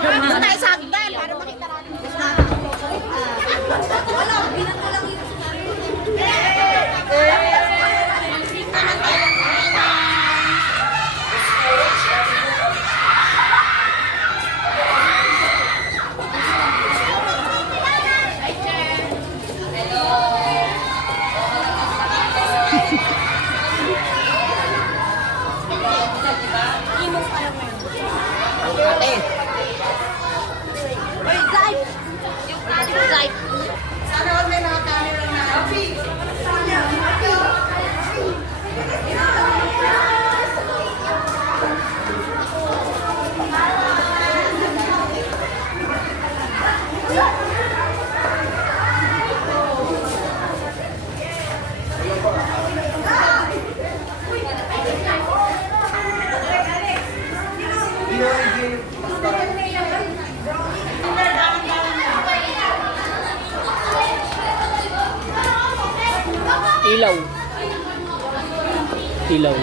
Muna isagdan para makita natin. Wala, bilang ko lang yun. Ilaw. Ilaw.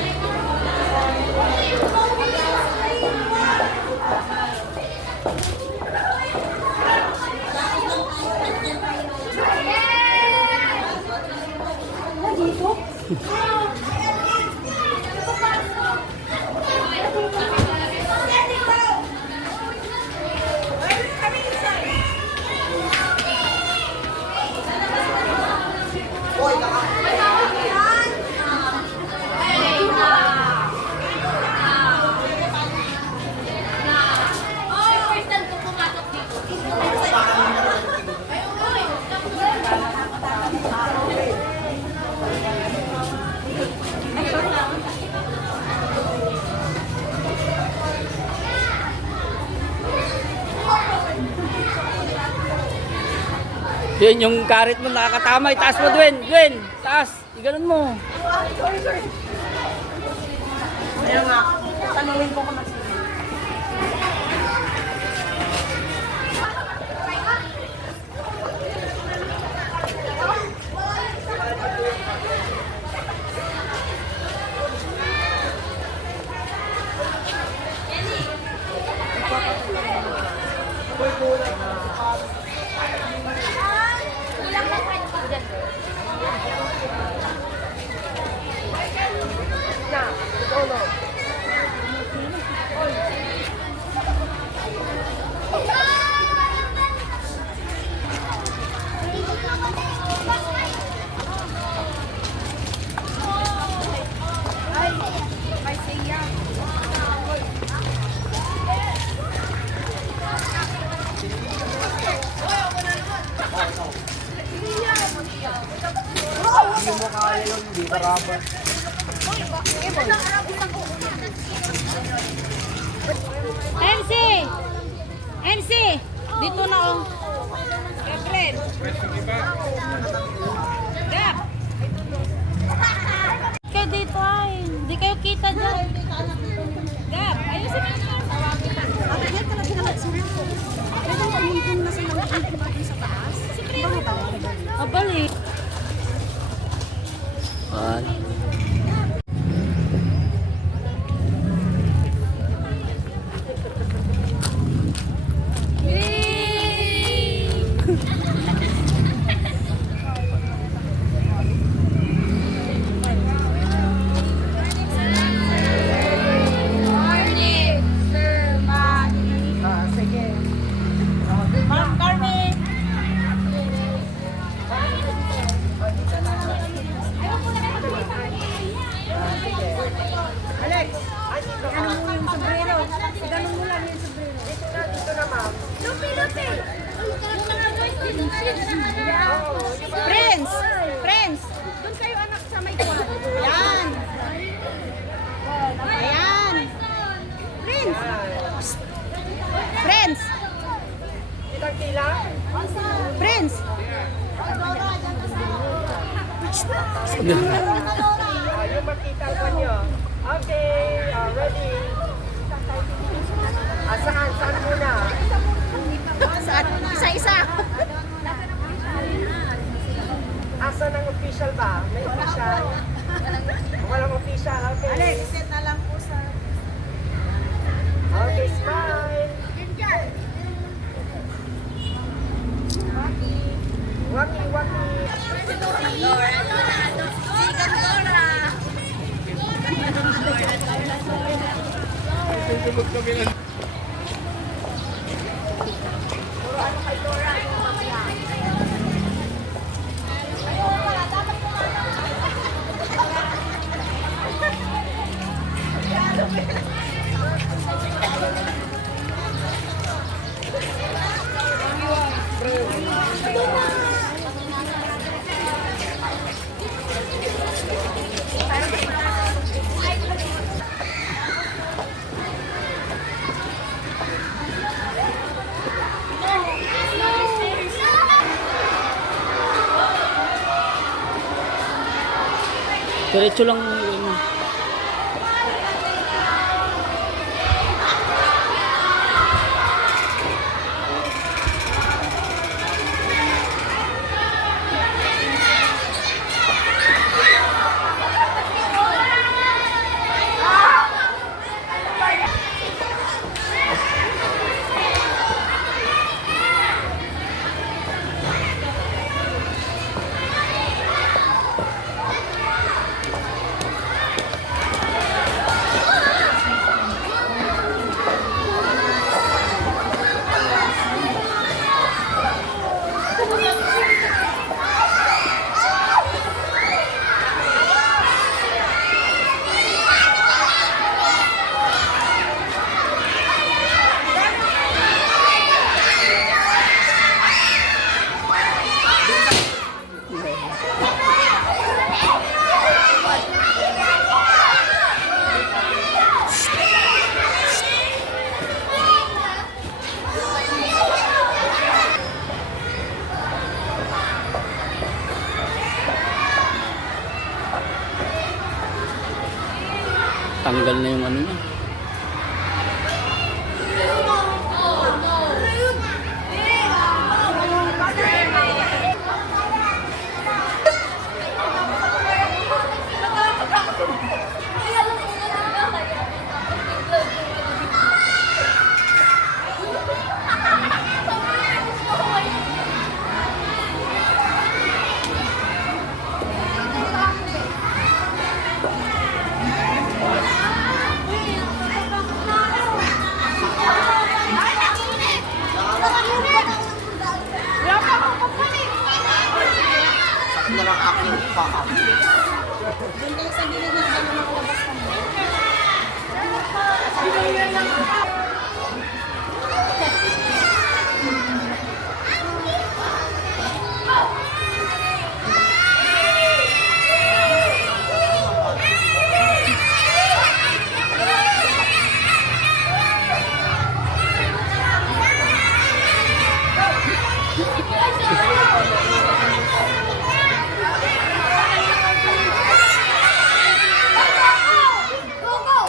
Yun, yung karit mo nakakatama. Itaas mo, Dwen. Dwen, taas. Iganon mo. Ayun nga, tanungin ko kung Hindi mo kaya yun, hindi karaban. MC! MC! Dito na oh. Efren! Gap! Kayo dito ay. Hindi kayo kita dyan. Gap! Ayusin mo na. Ate, yan talaga na nagsulit ko. Pero pamuntun na silang natin sa taas. Abali. Prince! Prince! Doon kayo anak sa may kwan. Yan! Ayan! Prince! Prince! Prince! Yung makita ko nyo. Okay, ready. Saan? Saan muna? Saan? Isa-isa. Asan ang official ba? May official? Walang official, okay. Alex, set na lang po sa... Okay, smile. Waki, waki. Diretso lang. Tanggal na yung ano niya. Go, go!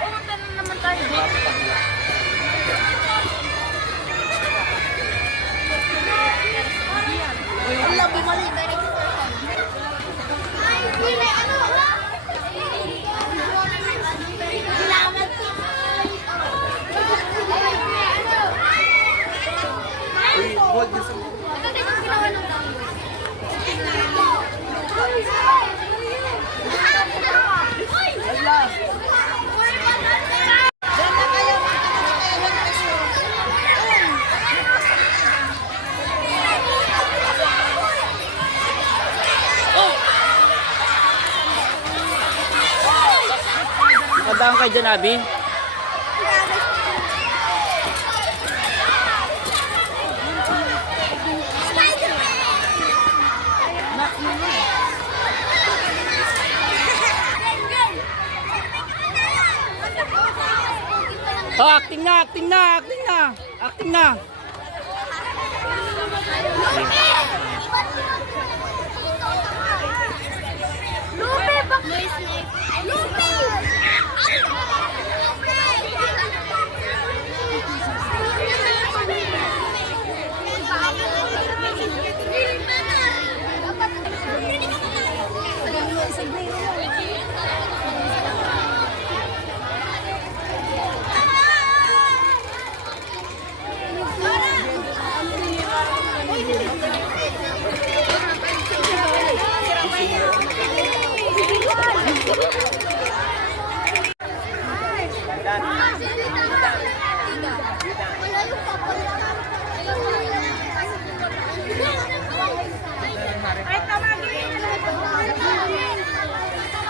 Pumunta na naman tayo dito. Wala, bumalik. Nakadaan kayo dyan, Abby. Oh, acting na, acting na, acting na, acting na. Lupe, bak... Lupe!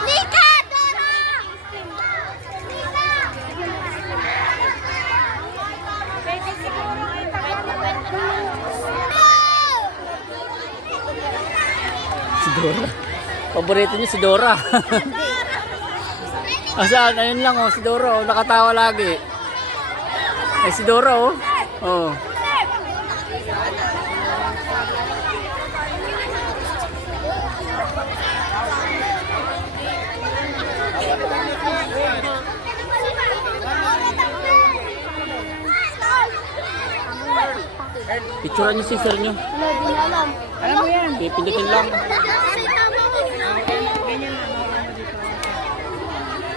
Lika! Dora! Pwede siguro ay Si Dora. Paborito niya si Dora. Asaan? Ayun lang oh, si Dora oh, nakatawa lagi. Ay si Dora oh. Oh. Picturean niyo si sir niyo. Hindi alam. Alam mo yan. Pipindutin lang.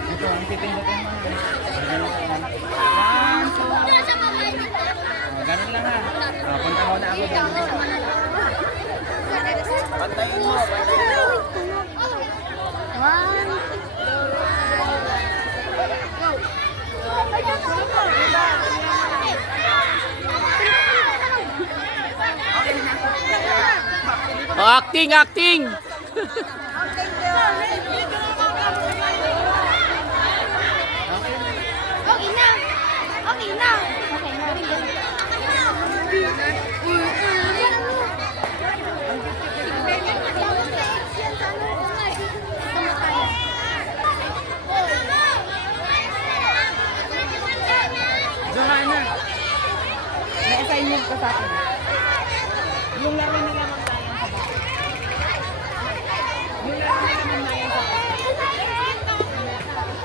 Ito, ang pipindutin mo. Ganun lang ha. Punta mo na ako doon. Pantayin mo. Oh, acting, acting. Okay na. Okay na. Diyan na. Na-assignment ko sa akin. Yung laro na lang ang tayang sa bahay. Yung laro na lang ang tayang sa bahay.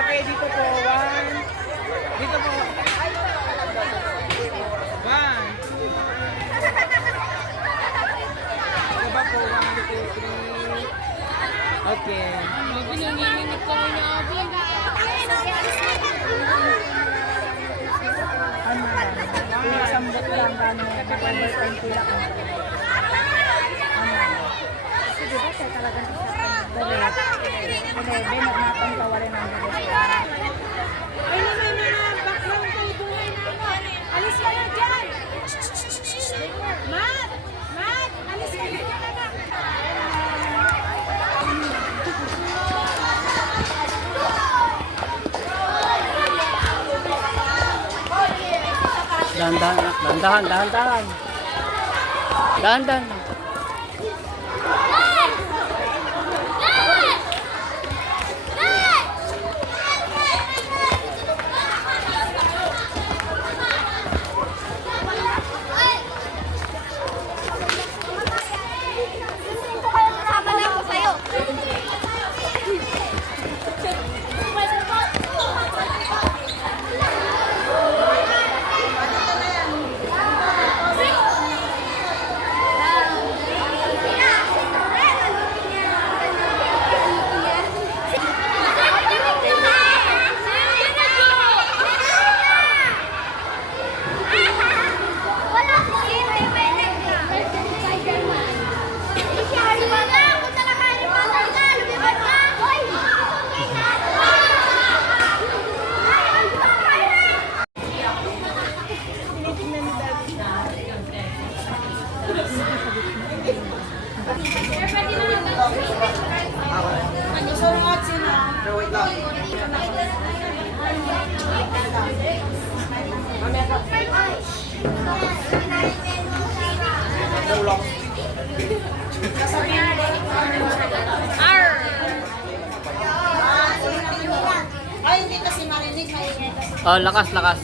Okay, dito po. One. Dito po. One. Baba po. 1, 2, 3. Okay. Ano lang? Sambot lang. Overtime pila ka. Kasi diba siya talagang isa dali. Hindi, nagmatang kawarin ang dali. Ay, background kayo tunay na. Alis ka na dyan. Matt! Matt! Alis ka na dyan, anak. Dahan-dahan, dahan-dahan, dahan-dahan. Dahan-dahan. Sunod sino? Ay, hindi kasi marinig, maingay kasi. Oh, lakas, lakas.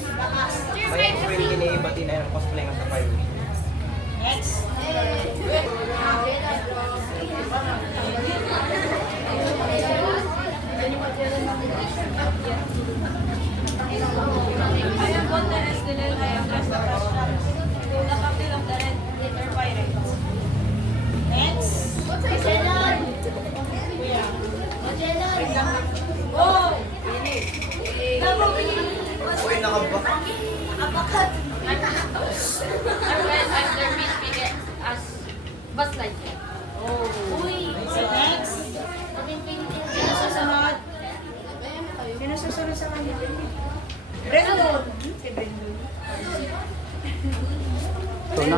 May kinibati na yung cosplay ng tapay. Next. Next. Uy, nakaba. Bus light. Next. Sino susunod? Sino susunod sa kanya? Brendon. Si Brendon. Ito na.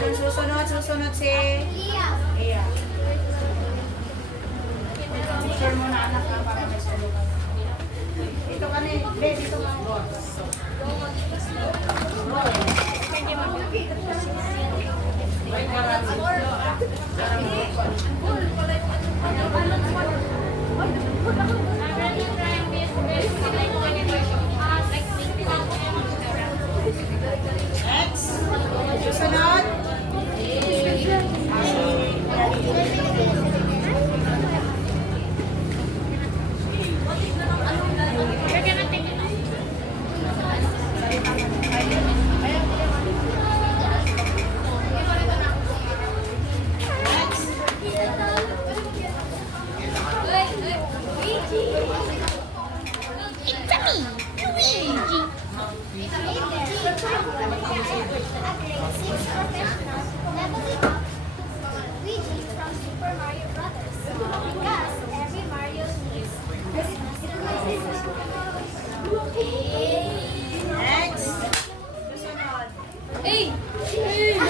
Susunod si Iya. Picture mo na anak na para may solo ka. Dito ka na, dito ka. Next. Susunod. Next. Susunod.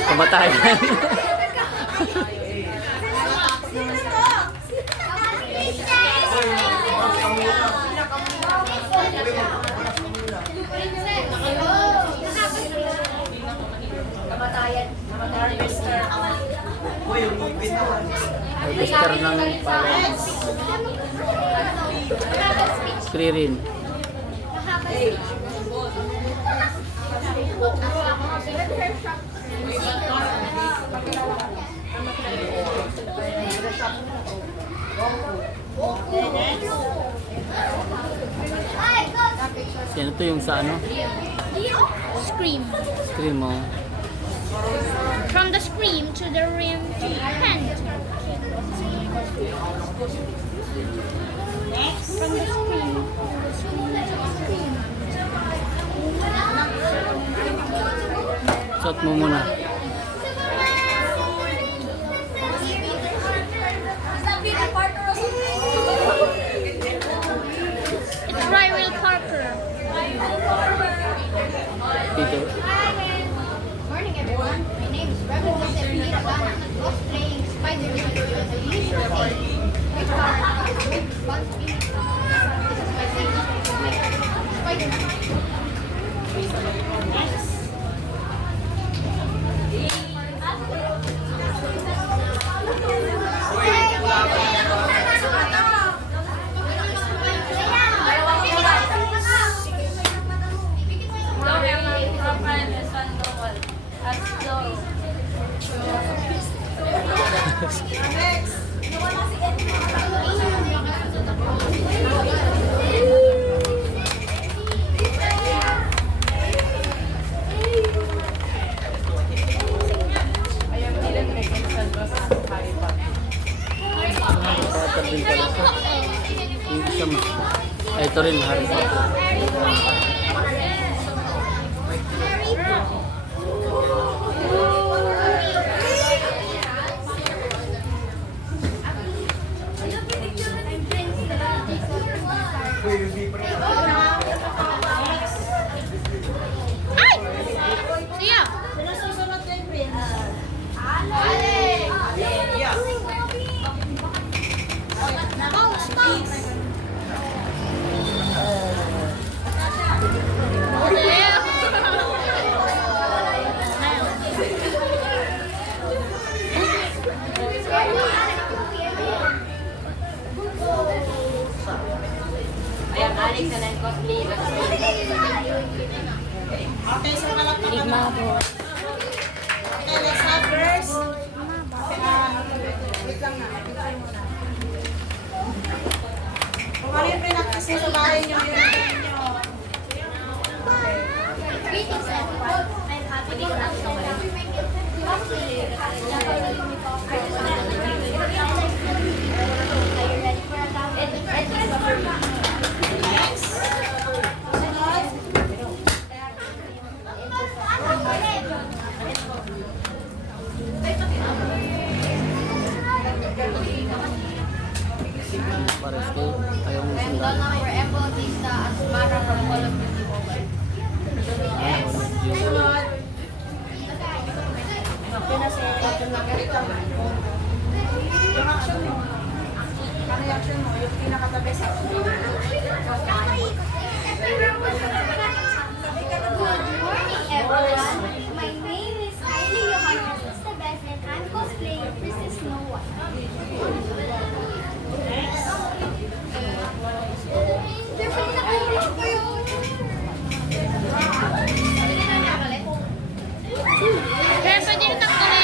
Kamatayan. Harvester. Uy, yung ngipin naman. Harvester ng pala. Skririn. Yan ito yung sa ano? Scream. Scream mo. From the scream to the rim to hand. Next. From the scream to the scream. Shot mo muna. It's Ryrel Parker. Dito. Morning everyone, my name is Reverend Joseph Mirabana, cosplaying Spider-Man with the usual name, which are Bugsby. This is my stage, Spider-Man. Potter din pala siya. Hindi siya mas... Ay, ito rin, Harry Potter. Siya! Bounce, bounce! Ayan, Alex na lang cosplay. Okay, so malakpakan na. Okay, let's have girls. Wait lang na. Kung ano yung pinaktis nyo sa bahay nyo, yun ang gawin nyo. Greetings everyone. I'm happy to Are you ready for a count? Pares kayo. Kayong And sundalo. on our Embolista as Mara from Call of Duty Mobile. Sunod. Yun na si Captain Margarita. Yung action mo. Ano yung action mo? Yung pinakatabi sa Good morning, everyone. My name is Kylie Johannes Estevez and I'm cosplaying Princess Snow White. Kaya pwede nyo taktuloy.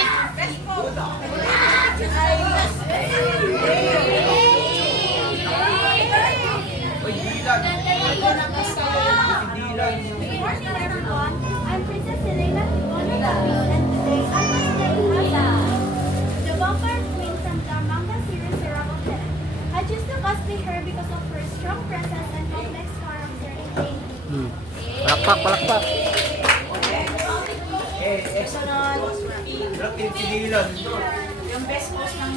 Good morning, everyone. I'm Princess Elena Tibono, and today I'm cosplaying as the Vampire Queen from the manga series Seraph of Heaven. I choose to cosplay her because of her strong presence and complex character in gaming. Palakpak, palakpak. Drop yung sidilan. yung best post ng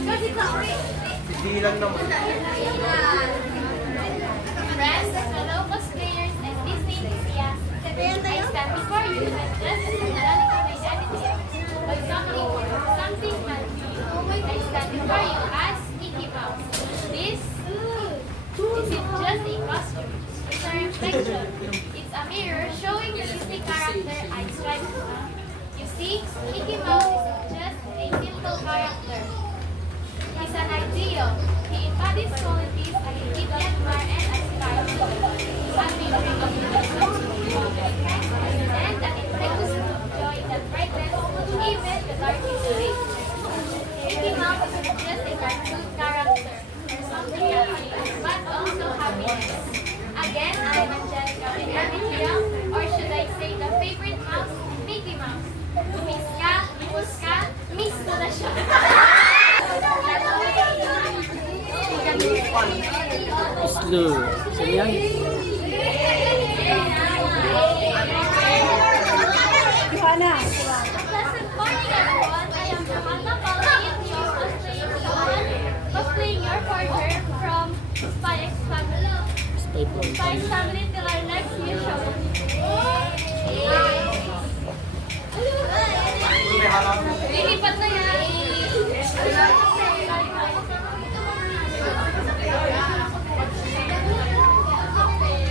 Sidilan naman. Friends, fellow cosplayers, and Disney enthusiasts, I stand before you dressed as a radical identity by something magic. I stand before you as Mickey Mouse. This isn't just a costume. It's a reflection. It's a mirror showing the Disney character I strive to be. You see, Mickey Mouse isn't just a simple character. He's an ideal. He embodies qualities I deeply admire and aspire to. Unwavering optimism, and an infectious joy that brightens even the darkest days. Mickey Mouse isn't just a cartoon character or something happy, but also happiness. Again, I'm Angelica Benavitria, or should I say the favorite mouse, Mickey Mouse. Miss ka, miss ka, miss ko na siya. Islo. Saan yan? Johanna. Pleasant morning, everyone. I am Johanna Paulin, your cosplaying your forger from Spy X Family. Spy po. Spy X Family till our next mission. Lilipat na yan.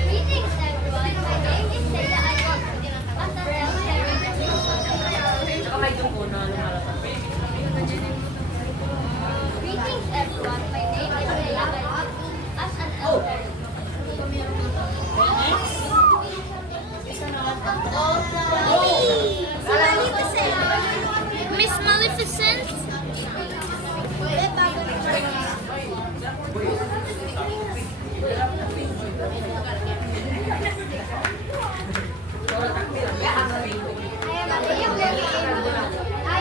Greetings, everyone. My name is Leila. I work for the Healthcare Greetings, everyone. My name is Leila. I work as an elder. I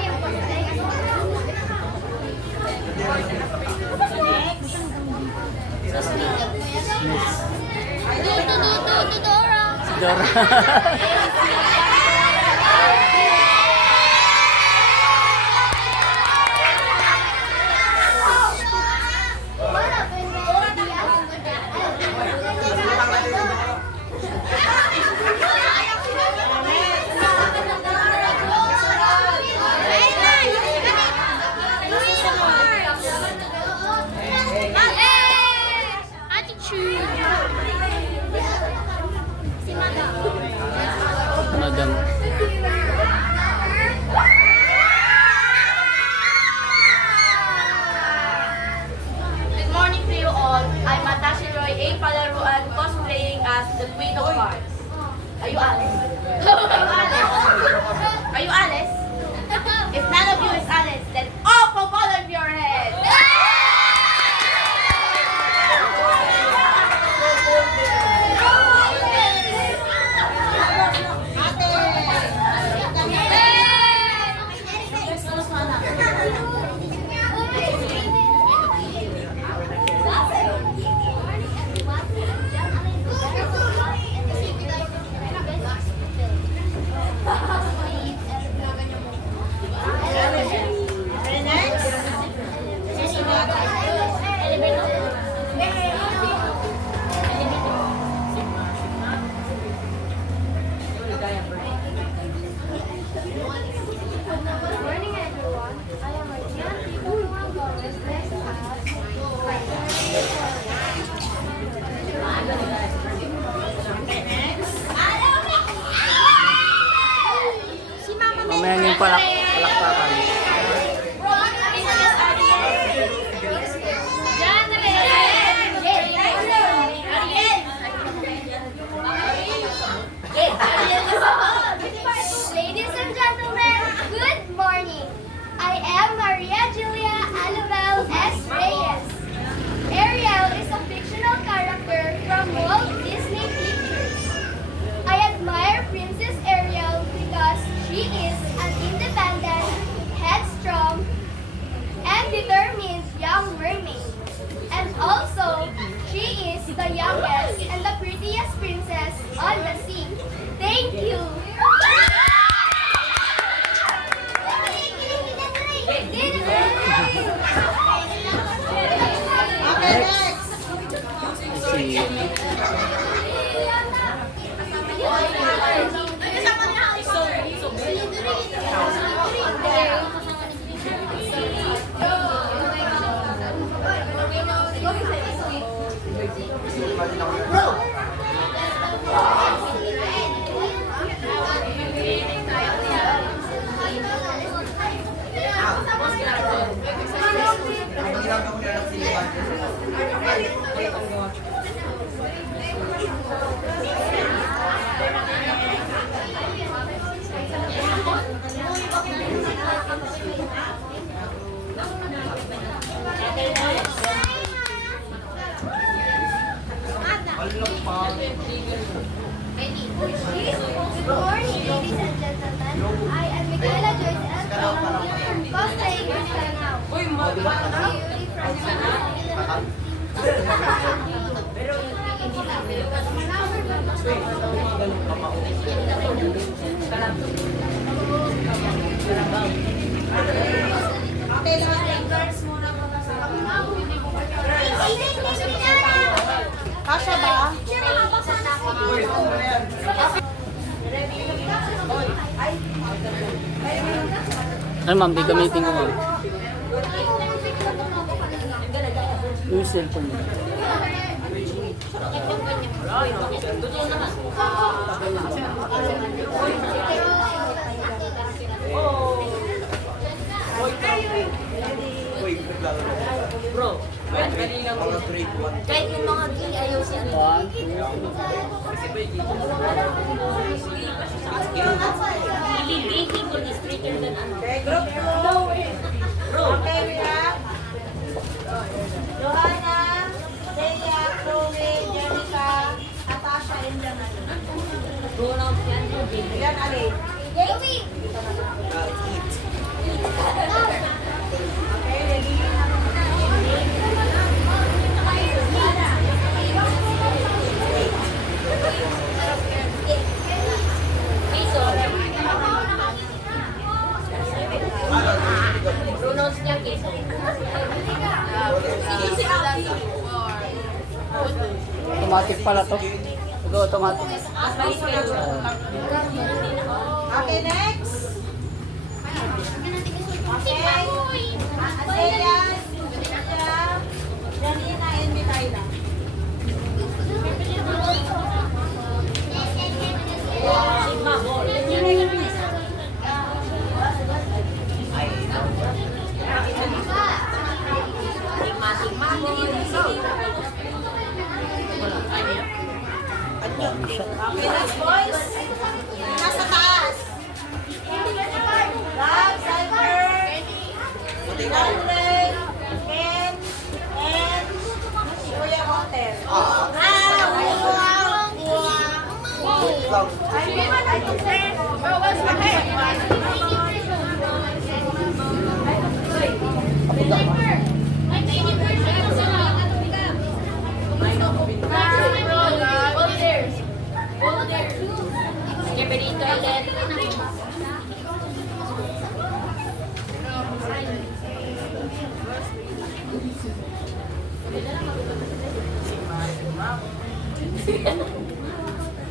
am cosplaying Si Dora. Attitude. Madam. Good morning to you all. I'm Matashi Roy A. Palaruan, cosplaying as the Queen of Hearts. Are you Alice? Are you Alice? If none of you is Alice, then off of all of your heads! Morning everyone. I am Arjan Tito Gomez, dressed Mamaya yung palakpakan. Ladies and gentlemen, good morning. I am Maria Julia Alubel S. Reyes. Ariel is a fictional character from Walt Disney Pictures. I admire Princess Ariel because she is an independent, headstrong, and determined young mermaid. And also, she is the youngest and the prettiest princess on the sea. Thank you. Si Good morning, ladies and gentlemen. I am Michaela Joyce L. cosplaying as Lanao. Kasha ba? Ano ma'am, gagamitin ko ma'am. Yung cellphone mo. Bro, mga grade 1. Kahit yung mga gay, ayaw si ano. 1, 2, Gay people is straighter than ano. Okay, group bro. Okay, we have Johanna, notes niya kito. Automatic pala to. Ito automatic. Okay, next. Okay. Asean, Janina, and Mikaela. Dami siya. Okay, next boys. Nasa taas. Rob, Cypher, Dante, Ken, and Kuya Hotel.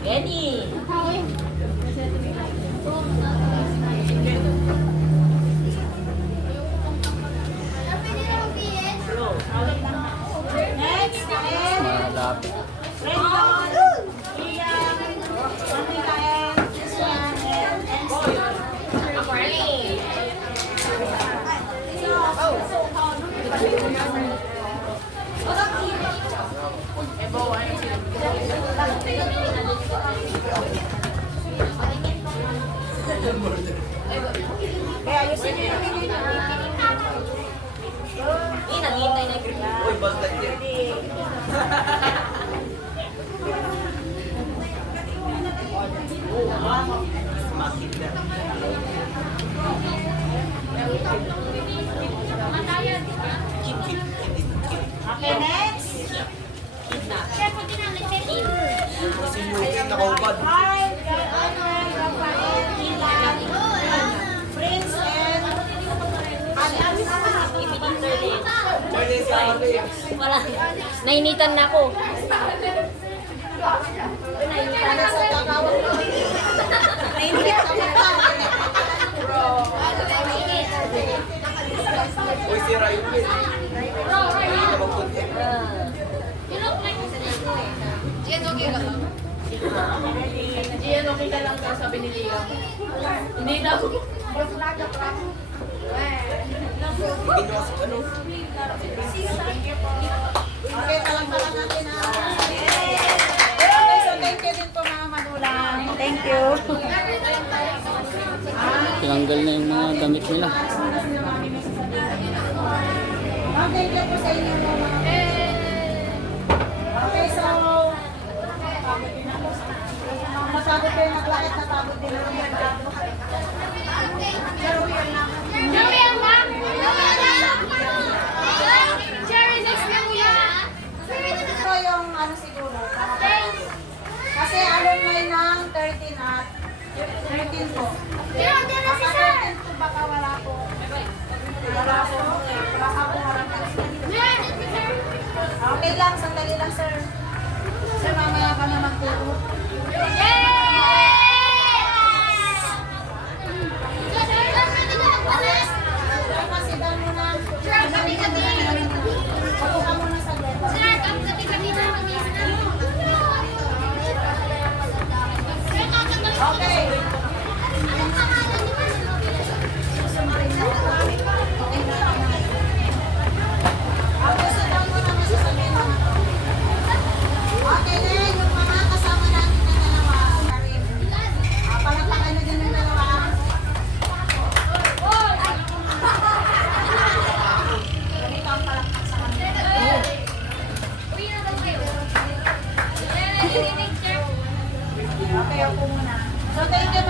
Benny! Next, Kaen, Malapit. Rendon, Ian, Monica, and Christian, and Enzo. Kaya ayusin niyo yung Naghihintay na yung Uy, Buzz Lightyear. Smack it na. Okay, next. Sinukin, nakaubad. Hi, Rafael, Ilan, Prince, and Alex. Charlie, si Alex. Wala. Nainitan na ako. Alex ang kakawag ko. Nainigit ka pa. Uy, si Ryan. Hindi ka magpunti. Gian, okay ka lang daw, sabi ni Leo. Hindi daw. Hindi nyo kasi ano. Okay, palangpalan natin ha. Okay, so thank you din po mga magulang. Thank you. Tinanggal na yung mga damit nila. Thank you po sa inyo mga. Okay, so masabot kayo naglakit na pagod din naman. Ito yung ano siguro. Kasi alumni ng 13 at 13 po. Baka 13 po baka wala po. Wala po. Baka po harap ka. Okay lang, sandali lang sir. Sir, mamaya kami magturo. Sir, masidan mo na. Ako ka muna sa letra. Okay. Okay, sidan mo na masasabihin mo. Okay, then, yung mga kasama natin na dalawa. Karin. Palakpakan na din ng dalawa. Ganito ang palakpak sa kanila. Okay, ako muna. So, thank you,